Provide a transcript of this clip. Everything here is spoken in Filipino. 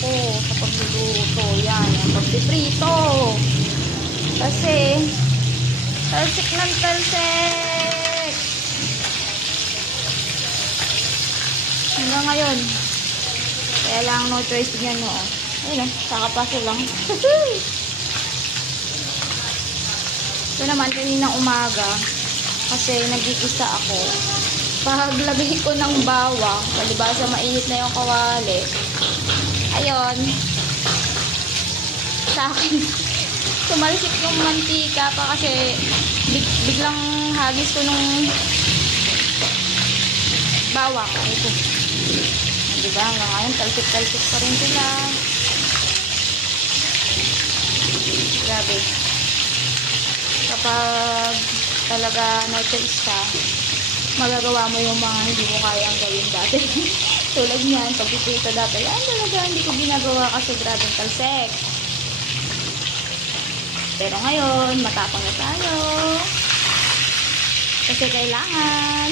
ko sa pagluluto. Yan, ang pagpiprito. Kasi, talsik ng talsik. Hanggang ngayon. Kaya lang no choice niyan, no. Ayun, kakapaso lang. Ito naman, kaninang umaga, kasi nag-iisa ako. Paglagay ko ng bawang, palibasa mainit na yung kawali. Ayun, sa akin, tumalsik yung mantika pa kasi biglang hagis ko nung bawang. Ito. Diba? Hanggang ngayon, talsik-talsik pa rin sila. Grabe. Kapag talaga no choice ka, magagawa mo yung mga hindi mo kayang gawin dati. Tulad niyan, pagpipita dati, yan talaga hindi ko ginagawa kasi grabing talsik. Pero ngayon, matapang na tayo. Kasi kailangan.